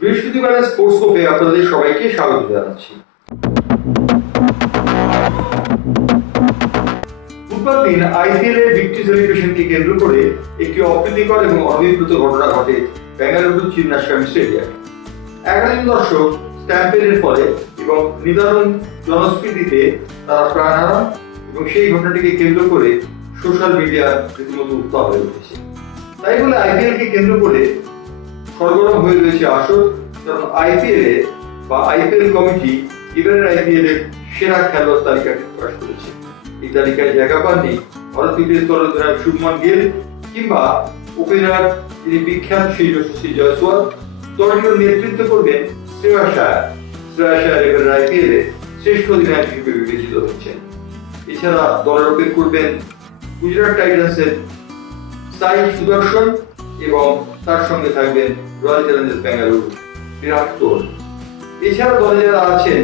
বৃহস্পতিবারের স্পোর্টস কোপে আপনাদের সবাইকে স্বাগত জানাচ্ছি। বুধবার দিন আইপিএল এর ভিক্টরি সেলিব্রেশনকে কেন্দ্র করে একটি অপ্রীতিকর এবং অবিব্রত ঘটনা ঘটে বেঙ্গালুরু চিন্নাস্বামী স্টেডিয়ামে। 11 জন দর্শক স্ট্যাম্পেডের ফলে এবং নিদারুণ জনস্ফীতিতে তারা প্রাণ হারান এবং সেই ঘটনাটিকে কেন্দ্র করে সোশ্যাল মিডিয়া রীতিমতো উত্তাপ হয়ে উঠেছে। তাই বলে আইপিএল কে কেন্দ্র করে সরগরম হয়ে রয়েছে আসর, কারণ আইপিএল কমিটি এবারের আইপিএল এর সেরা খেলোয়াড় তালিকাটি প্রকাশ করেছে। এই তালিকায় জায়গা পাননি ভারতীয় দল অধিনায়ক শুভমান গিল কিংবা ওপেনার যিনি বিখ্যাত সেই যশস্বী জয়সওয়াল। দলটির নেতৃত্ব করবেন শ্রেয়াস আয়ার এবারের আইপিএল এ শ্রেষ্ঠ অধিনায়ক হিসেবে বিবেচিত হচ্ছেন। এছাড়া দলের ওপেন করবেন গুজরাট টাইটান্সের সাই সুদর্শন এবং তার সঙ্গে থাকবেন রয়্যাল চ্যালেঞ্জার্স বেঙ্গালুরু বিরাট কোহলি। এছাড়া দলে যারা আছেন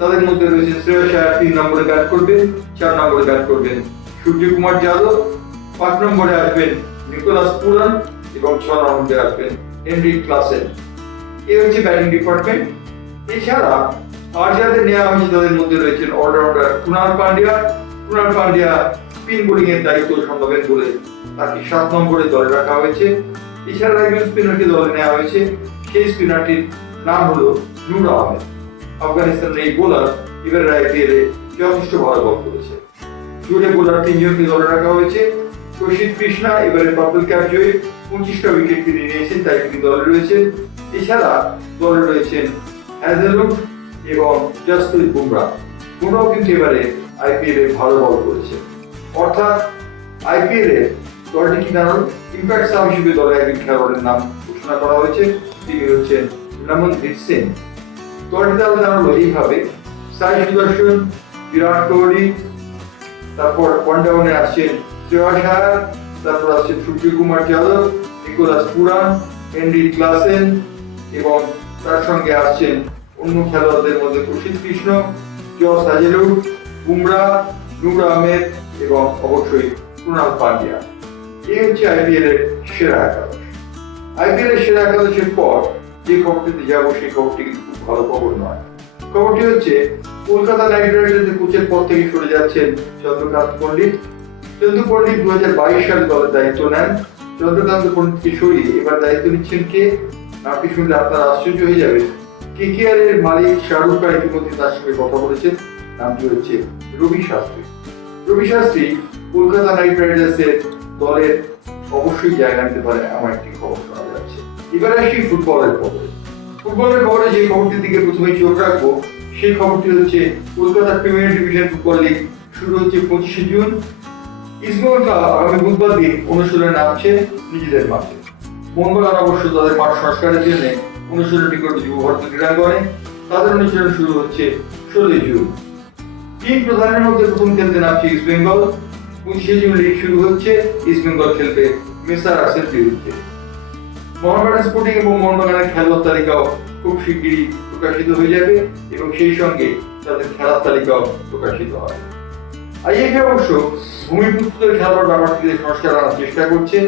তাদের মধ্যে রয়েছে শ্রেয়াস আয়ার 3 নম্বরে ব্যাট করবেন, 4 নম্বরে ব্যাট করবেন সূর্যকুমার যাদব, 5 নম্বরে আসবেন নিকোলাস পুরান এবং 6 নম্বরে আসবেন হেনরি ক্লাসেন। এই হচ্ছে ব্যাটিং ডিপার্টমেন্ট। এছাড়া আর যাদের নেওয়া হয়েছে তাদের মধ্যে রয়েছেন allrounder Kunal Pandya spin bowling এর দায়িত্ব সামলাবেন বলে তাকে 7 নম্বরে দলে রাখা হয়েছে। এছাড়া একজন স্পিনারকে দলে নেওয়া হয়েছে, সেই স্পিনারটির নাম হলো নূর আহমেদ। আফগানিস্তানের এই বোলার এবারের আইপিএল এ যথেষ্ট ভালো বল করেছে। জুড়ে বোলার 3 জনকে দলে রাখা হয়েছে। প্রসিদ্ধ কৃষ্ণা এবারে পার্পল ক্যাপ জয়ী 25টা উইকেট তিনি নিয়েছেন, তাই তিনি দলে রয়েছেন। এছাড়া দলে রয়েছেন হ্যাজেলউড এবং জসপ্রীত বুমরাহ কিন্তু এবারে আইপিএল এ ভালো বল করেছে। অর্থাৎ আইপিএল এ দলটি কি দাঁড়ান ইম্প্যাক্ট সাব হিসেবে দলে একজন খেলোয়াড়ের নাম ঘোষণা করা হয়েছে, তিনি হচ্ছেন নমনদীপ সিং। দলটি তাহলে দাঁড়ালো এইভাবে: সাই সুদর্শন, বিরাট কোহলি, তারপর ওয়ানডাউনে আসছেন শ্রেয়াস আয়ার, তারপর আসছেন Suryakumar Yadav, Nicholas Pooran, Heinrich Klaasen এবং তার সঙ্গে আসছেন অন্য খেলোয়াড়দের মধ্যে প্রসিদ্ধ কৃষ্ণ, জস হ্যাজেলউড, বুমরাহ, নূর আহমেদ এবং অবশ্যই কুনাল পান্ডিয়া। এই হচ্ছে আইপিএল এর সেরা একাদশ। আইপিএল এর সেরা একাদশের পর যে খবরটিতে যাবো সেই খবরটি কিন্তু খুব ভালো খবর নয়। খবরটি হচ্ছে কলকাতা নাইট রাইডার্সের কোচের পদ থেকে সরে যাচ্ছেন চন্দ্রকান্ত পণ্ডিত। 2022 সালে দলের দায়িত্ব নেন। চন্দ্রকান্ত পণ্ডিতকে সরিয়ে এবার দায়িত্ব নিচ্ছেন কে? নামটি শুনলে আপনারা আশ্চর্য হয়ে যাবেন। কেকেআর এর মালিক শাহরুখ খান ইতিমধ্যে তার সঙ্গে কথা বলেছেন। নামটি হচ্ছে রবি শাস্ত্রী কলকাতা নাইট রাইডার্সের দলের অবশ্যই জায়গা নিতে পারে এমন একটি খবর শোনা যাচ্ছে। এবার আসি ফুটবলের খবরে যে খবরটির দিকে প্রথমে চোখ রাখবো সেই খবরটি হচ্ছে Kolkata premier division football league শুরু হচ্ছে 25 জুন। ইস্টবেঙ্গল আগামী বুধবার দিন অনুশীলনে নামছে নিজেদের মাঠে। মোহনবাগান অবশ্য তাদের মাঠ সংস্কারের জন্য অনুশীলনটি করবে যুব ভারতী ক্রীড়াঙ্গনে। তাদের অনুশীলন শুরু হচ্ছে 16 জুন। 3 প্রধানের মধ্যে প্রথম খেলতে নামছে ইস্টবেঙ্গল। 25 জুন লিগ শুরু হচ্ছে। ইস্টবেঙ্গল খেলবে মেসার্সের বিরুদ্ধে। মোহনবাগান স্পোর্টিং এবং মোহনবাগানের খেলোয়াড় তালিকাও খুব শিগগিরই প্রকাশিত হয়ে যাবে এবং সেই সঙ্গে তাদের খেলার তালিকাও প্রকাশিত হবে। আইএফএ অবশ্য ভূমিপুত্রদের খেলার ব্যাপারটিতে সংস্কার আনার চেষ্টা করছে।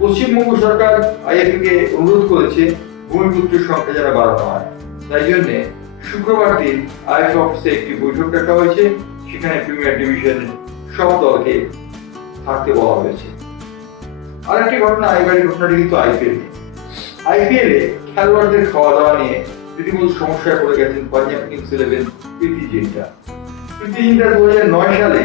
পশ্চিমবঙ্গ সরকার আইএফএ কে অনুরোধ করেছে ভূমিপুত্রের সংখ্যা যেন বাড়ানো হয়। তাই জন্য শুক্রবার দিন আইএফএ অফিসে একটি বৈঠক ডাকা হয়েছে। সেখানে প্রিমিয়ার ডিভিশনের সব দলকে থাকতে বলা হয়েছে। আরেকটি ঘটনা, এবারের ঘটনাটি কিন্তু আইপিএল এ খেলোয়াড়দের খাওয়া দাওয়া নিয়ে রীতিমতো সমস্যায় পড়ে গেছেন পাঞ্জাব কিংস 11 প্রীতি জিন্টা 2009 সালে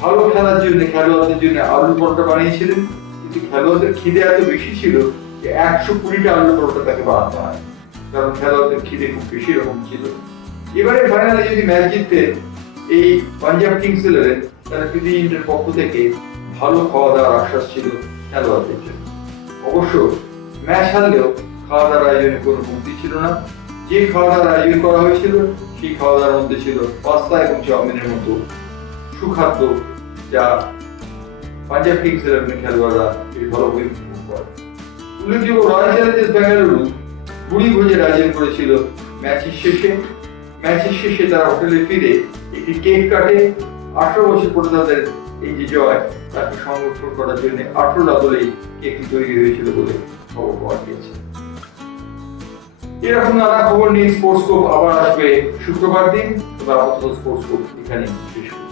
ভালো খেলার জন্য খেলোয়াড়দের জন্য আলু পরোটা বানিয়েছিলেন, কিন্তু খেলোয়াড়দের খিদে এত বেশি ছিল যে 120টা আলু পরোটা তাকে বানাতে হয়, কারণ খেলোয়াড়দের খিদে খুব বেশি রকম ছিল। এবারে ফাইনালে যদি ম্যাচ জিততেন এই পাঞ্জাব কিংস 11, তাহলে প্রীতি জিন্টার পক্ষ থেকে ভালো খাওয়া দাওয়ার আশ্বাস ছিল খেলোয়াড়দের জন্য। অবশ্য ম্যাচ হারলেও খাওয়া দাওয়ার আয়োজনে কোনো কমতি ছিল না। যে খাওয়া দাওয়ার আয়োজন করা হয়েছিল সেই খাওয়া দাওয়ার মধ্যে ছিল পাস্তা এবং চাউমিনের মতো সুখাদ্য, যা পাঞ্জাব কিংস 11 খেলোয়াড়রা ভালোভাবে উপভোগ করে। উল্লেখযোগ্য, রয়্যাল চ্যালেঞ্জার্স বেঙ্গালুরু বুড়ি ভোজের আয়োজন করেছিল ম্যাচের শেষে তারা হোটেলে ফিরে একটি কেক কাটে। 18 বছর পরে তাদের এই যে জয় তাকে সংরক্ষণ করার জন্য 18 দলেই কেকটি তৈরি হয়েছিল বলে খবর পাওয়া গিয়েছে। এরকম নানা খবর নিয়ে স্পোর্টস স্কোপ আবার আসবে শুক্রবার দিন। তবে আপাতত স্পোর্টস স্কোপ এখানে শেষ করছি।